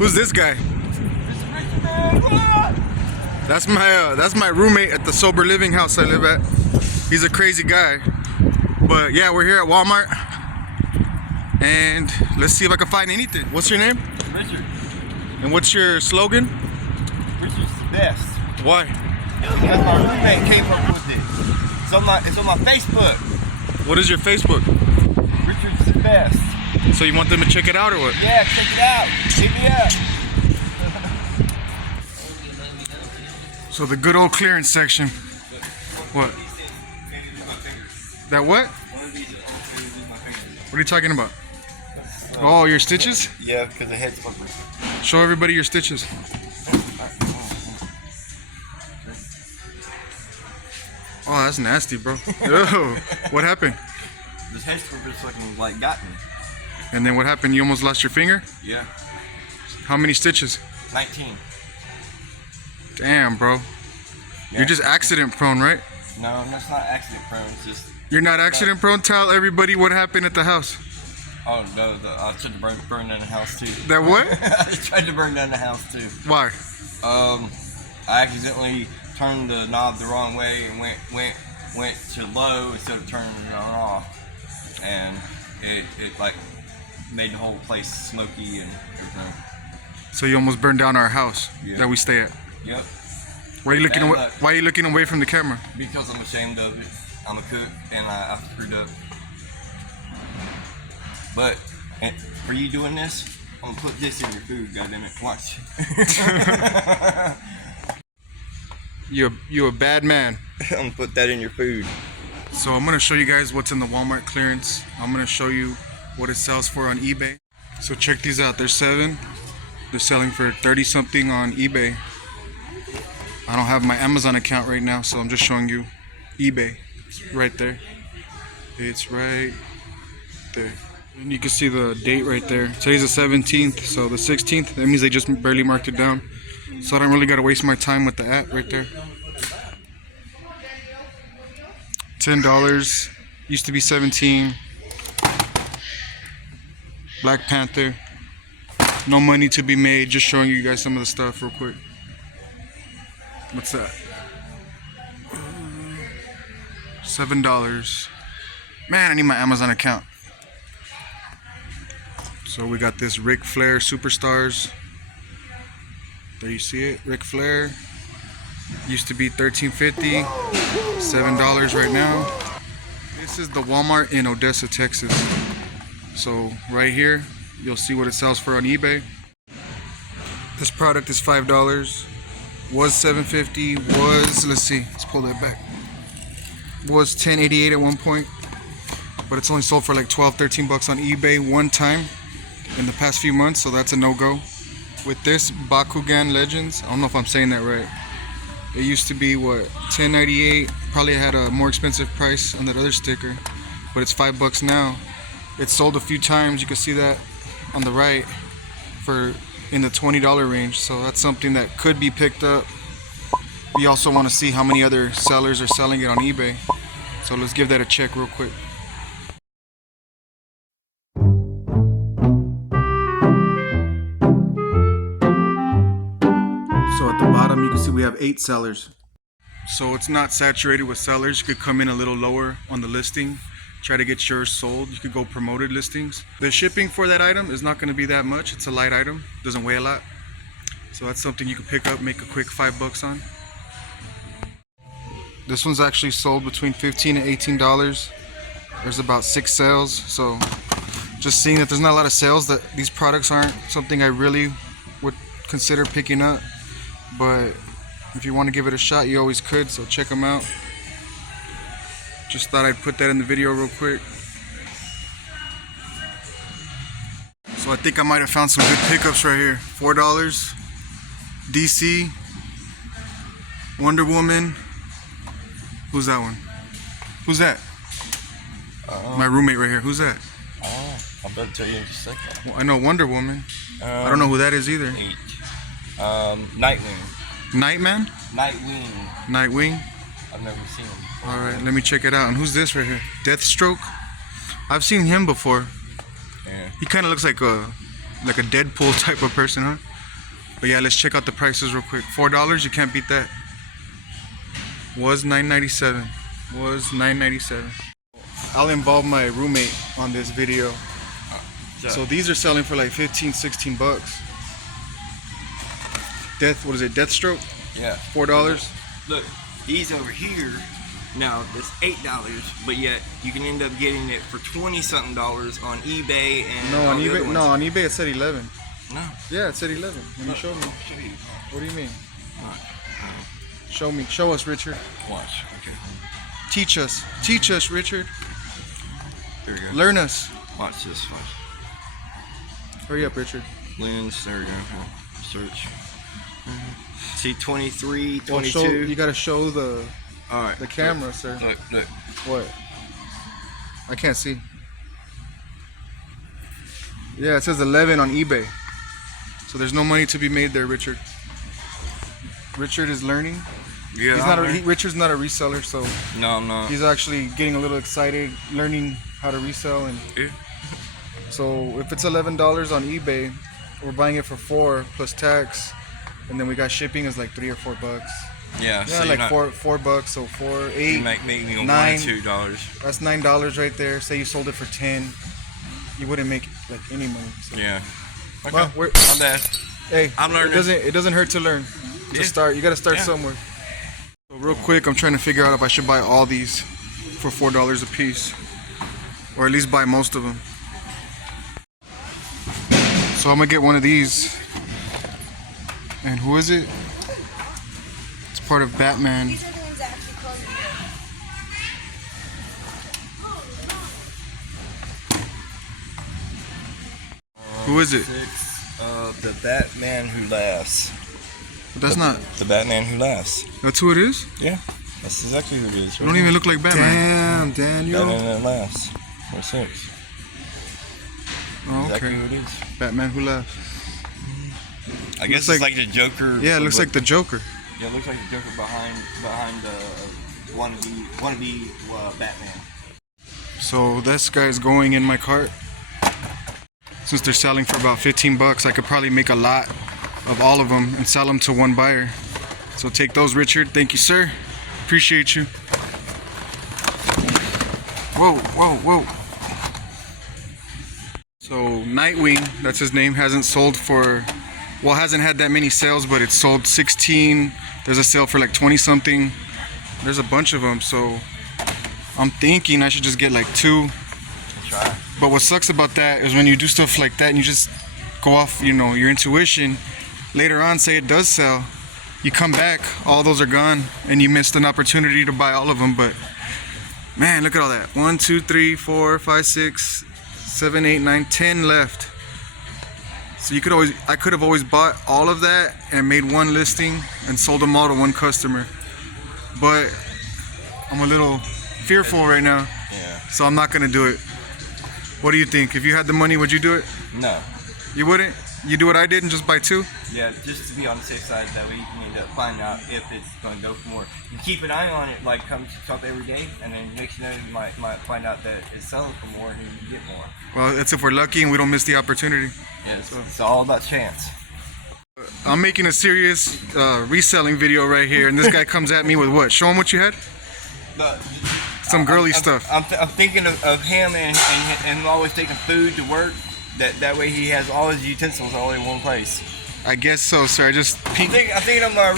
Who's this guy? That's my roommate at the sober living house I live at. He's a crazy guy. But yeah, we're here at Walmart. And let's see if I can find anything. What's your name? Richard. And what's your slogan? Richard's the best. Why? Because my roommate came up with it. It's on my Facebook. What is your Facebook? Richard's the best. So you want them to check it out or what? Yeah, check it out. Hit me up. So the good old clearance section. What? That what? What are you talking about? Oh, your stitches? Yeah, because the head's fucking. Show everybody your stitches. Oh, that's nasty, bro. Ew. What happened? This head scrubber fucking like got me. And then what happened? You almost lost your finger? Yeah. How many stitches? 19. Damn, bro. Yeah. You're just accident prone, right? No, that's not accident prone. It's just. You're not accident prone? Tell everybody what happened at the house. Oh no, I tried to burn down the house too. That what? I tried to burn down the house too. Why? I accidentally turned the knob the wrong way and went to low instead of turning it on off, and it like made the whole place smoky and everything. So you almost burned down our house that we stay at. Yep. Why are you looking away? Why are you looking away from the camera? Because I'm ashamed of it. I'm a cook and I screwed up. But for you doing this, I'm gonna put this in your food. Goddammit, watch. You a bad man. I'm gonna put that in your food. So I'm gonna show you guys what's in the Walmart clearance. I'm gonna show you what it sells for on eBay. So check these out. There's 7. They're selling for 30 something on eBay. I don't have my Amazon account right now, so I'm just showing you eBay. It's right there. It's right there. And you can see the date right there. Today's the 17th, so the 16th, that means they just barely marked it down. So I don't really gotta waste my time with the at right there. $10, used to be 17. Black Panther. No money to be made, just showing you guys some of the stuff real quick. What's that? $7. Man, I need my Amazon account. So we got this Ric Flair Superstars. There you see it, Ric Flair. Used to be $13.50, $7 right now. This is the Walmart in Odessa, Texas. So right here, you'll see what it sells for on eBay. This product is $5. Was $7.50. Was, let's see, let's pull that back. Was $10.88 at one point, but it's only sold for like 12, 13 bucks on eBay one time in the past few months, so that's a no-go. With this Bakugan Legends, I don't know if I'm saying that right. It used to be what, $10.98. Probably had a more expensive price on that other sticker, but it's $5 now. It's sold a few times. You can see that on the right for in the $20 range. So that's something that could be picked up. We also want to see how many other sellers are selling it on eBay. So let's give that a check real quick. So at the bottom you can see we have 8 sellers. So it's not saturated with sellers. You could come in a little lower on the listing, try to get yours sold. You could go promoted listings. The shipping for that item is not going to be that much. It's a light item, doesn't weigh a lot. So that's something you can pick up, make a quick $5 on. This one's actually sold between $15 and $18. There's about 6 sales. So just seeing that there's not a lot of sales, that these products aren't something I really would consider picking up. But if you want to give it a shot, you always could, so check them out. Just thought I'd put that in the video real quick. So I think I might have found some good pickups right here. $4. DC. Wonder Woman. Who's that one? Who's that? My roommate right here. Who's that? I'll better tell you in just a second. Well, I know Wonder Woman. I don't know who that is either. 8. Nightwing. Nightman? Nightwing. Nightwing? I've never seen him. Alright, let me check it out. And who's this right here? Deathstroke? I've seen him before. Yeah. He kind of looks like a like a Deadpool type of person, huh? But yeah, let's check out the prices real quick. $4, you can't beat that. Was $9.97. Was $9.97. I'll involve my roommate on this video. So these are selling for like 15, 16 bucks. What is it? Deathstroke? Yeah. $4. Look, these over here. Now it's $8, but yet you can end up getting it for $20-something on eBay and no, all on the eBay. other ones. No, on eBay it said 11. No. Yeah, it said 11. When you showed me. I'll show you. What do you mean? Watch. Show me. Show us, Richard. Watch. Okay. Teach us. Teach us, Richard. There we go. Learn us. Watch this. Watch. Hurry up, Richard. Lens. There we go. Search. See 23, 22. Well, you gotta show the All right. camera, look, sir. Look. What? I can't see. Yeah, it says 11 on eBay. So there's no money to be made there, Richard. Richard is learning. Yeah. Richard's not a reseller, so No, I'm not. he's actually getting a little excited, learning how to resell. And Yeah. so if it's $11 on eBay, we're buying it for $4 plus tax, and then we got shipping is like $3 or $4 bucks. Yeah. Yeah, so like $4 bucks, so 4, 8. You make me $1 9. $2. That's $9 right there. Say you sold it for 10, you wouldn't make like any money. So. Yeah. Okay. Well, My bad. hey, I'm learning. It doesn't hurt to learn. To Yeah. start, you gotta start Yeah. somewhere. So real quick, I'm trying to figure out if I should buy all these for $4 a piece, or at least buy most of them. So I'm gonna get one of these. And who is it? It's part of Batman. These are the ones that actually close the Who is it? The Batman Who Laughs. But that's not. The Batman Who Laughs. That's who it is? Yeah. That's exactly who it is. It don't even look like Batman. Damn, Daniel. Batman Who Laughs. Or 6. Oh, Exactly okay. who it is. Batman Who Laughs. I guess Looks it's like the Joker. Yeah, it looks like the Joker. Yeah, it looks like the Joker behind the wannabe Batman. So this guy's going in my cart. Since they're selling for about 15 bucks, I could probably make a lot of all of them and sell them to one buyer. So take those, Richard. Thank you, sir. Appreciate you. Whoa, whoa, whoa. So Nightwing, that's his name, hasn't had that many sales, but it's sold 16. There's a sale for like 20 something. There's a bunch of them, so I'm thinking I should just get like 2. Try. But what sucks about that is when you do stuff like that and you just go off, your intuition, later on, say it does sell, you come back, all those are gone, and you missed an opportunity to buy all of them. But man, look at all that. 1, 2, 3, 4, 5, 6, 7, 8, 9, 10 left. So I could have always bought all of that and made one listing and sold them all to one customer. But I'm a little fearful right now, Yeah. so I'm not gonna do it. What do you think? If you had the money, would you do it? No. You wouldn't? You do what I did and just buy 2? Yeah, just to be on the safe side, that way you can end up finding out if it's going to go for more. You keep an eye on it, like come to shop every day, and then next you know you might find out that it's selling for more and you get more. Well, that's if we're lucky and we don't miss the opportunity. Yeah, it's all about chance. I'm making a serious reselling video right here, and this guy comes at me with what? Show him what you had? But Some girly stuff. I'm thinking of him and always taking food to work. That way he has all his utensils all in one place. I guess so, sir. I think I'm a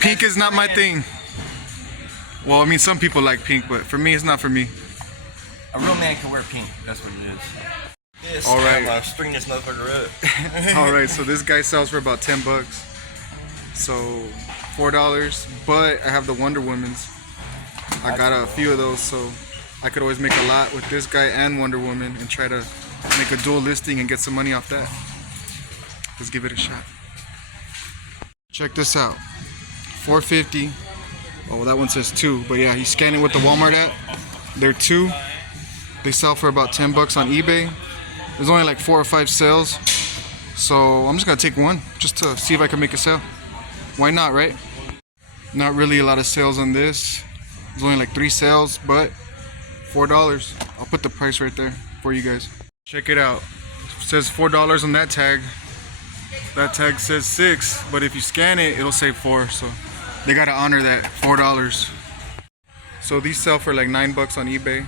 pink is not my thing. Well, I mean, some people like pink, but for me, it's not for me. A real man can wear pink. That's what it is. All right. I'm gonna string this motherfucker up. All right, so this guy sells for about 10 bucks. So $4, but I have the Wonder Woman's. I got a few of those, so I could always make a lot with this guy and Wonder Woman and try to make a dual listing and get some money off that. Let's give it a shot. Check this out. $4.50. Oh, that one says 2, but yeah, he's scanning with the Walmart app. They're 2. They sell for about 10 bucks on eBay. There's only like 4 or 5 sales, so I'm just gonna take one just to see if I can make a sale. Why not, right? Not really a lot of sales on this. There's only like 3 sales, but $4. I'll put the price right there for you guys. Check it out. says $4 on that tag. That tag says 6, but if you scan it, it'll say 4. So they gotta honor that $4. So these sell for like $9 on eBay.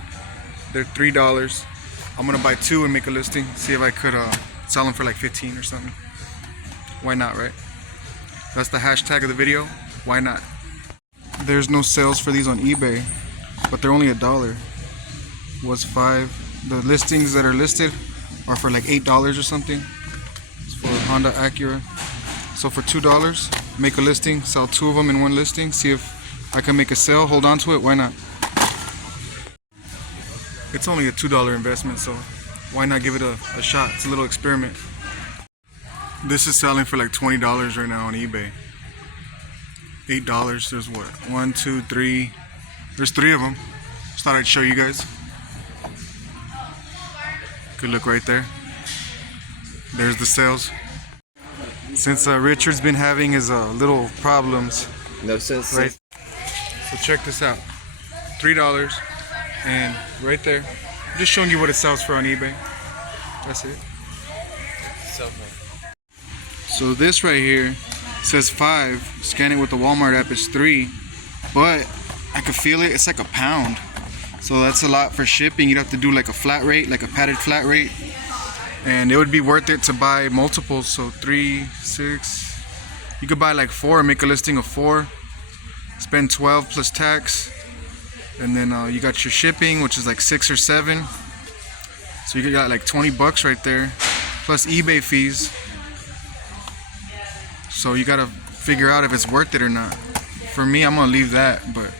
They're $3. I'm gonna buy 2 and make a listing. See if I could sell them for like 15 or something. Why not, right? That's the hashtag of the video. Why not? There's no sales for these on eBay, but they're only $1. Was 5. The listings that are listed are for like $8 or something. It's for Honda Acura. So for $2, make a listing, sell 2 of them in one listing. See if I can make a sale. Hold on to it. Why not? It's only a $2 investment, so why not give it a shot? It's a little experiment. This is selling for like $20 right now on eBay. $8. There's what? 1, 2, 3. There's 3 of them. Just thought I'd show you guys. Good look right there. There's the sales. Since Richard's been having his little problems. No sense. Right. So check this out. $3. And right there. I'm just showing you what it sells for on eBay. That's it. So this right here says 5. Scan it with the Walmart app is 3. But I can feel it. It's like a pound. So that's a lot for shipping. You'd have to do like a flat rate, like a padded flat rate. And it would be worth it to buy multiples. So 3, 6. You could buy like 4 and make a listing of 4. Spend 12 plus tax. And then you got your shipping, which is like 6 or 7. So you got like $20 right there. Plus eBay fees. So you gotta figure out if it's worth it or not. For me, I'm gonna leave that, but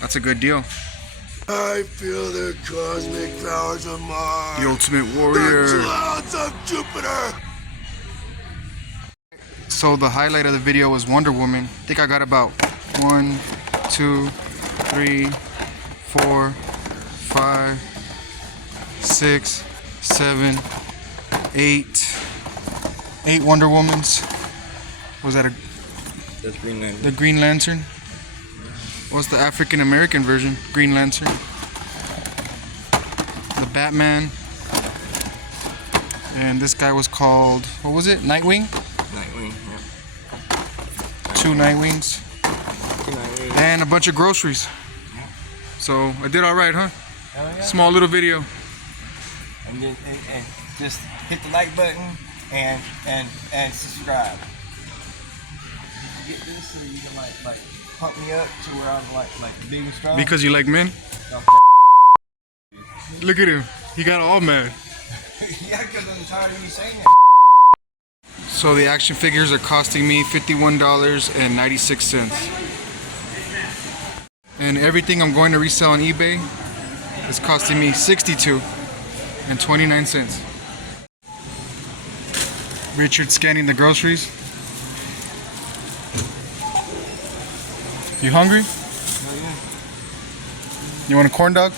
that's a good deal. I feel the cosmic powers of Mars. The ultimate warrior. The clouds of Jupiter. So the highlight of the video was Wonder Woman. I think I got about 1, 2, 3, 4, 5, 6, 7, 8. 8 Wonder Womans. Was that That's Green Lantern. the Green Lantern? What's the African American version? Green Lantern. The Batman. And this guy was called, what was it? Nightwing? Nightwing, yeah. 2 Nightwings. Nightwing. And a bunch of groceries. So I did alright, huh? Oh, yeah. Small little video. And then and just hit the like button and subscribe. Get this so you can like pump me up to where I'm like big and strong. Because you like men? Look at him. He got all mad. Yeah, because I'm tired of you saying that. So the action figures are costing me $51.96. And everything I'm going to resell on eBay is costing me $62.29. Richard scanning the groceries. You hungry? Oh, yeah. You want a corn dog?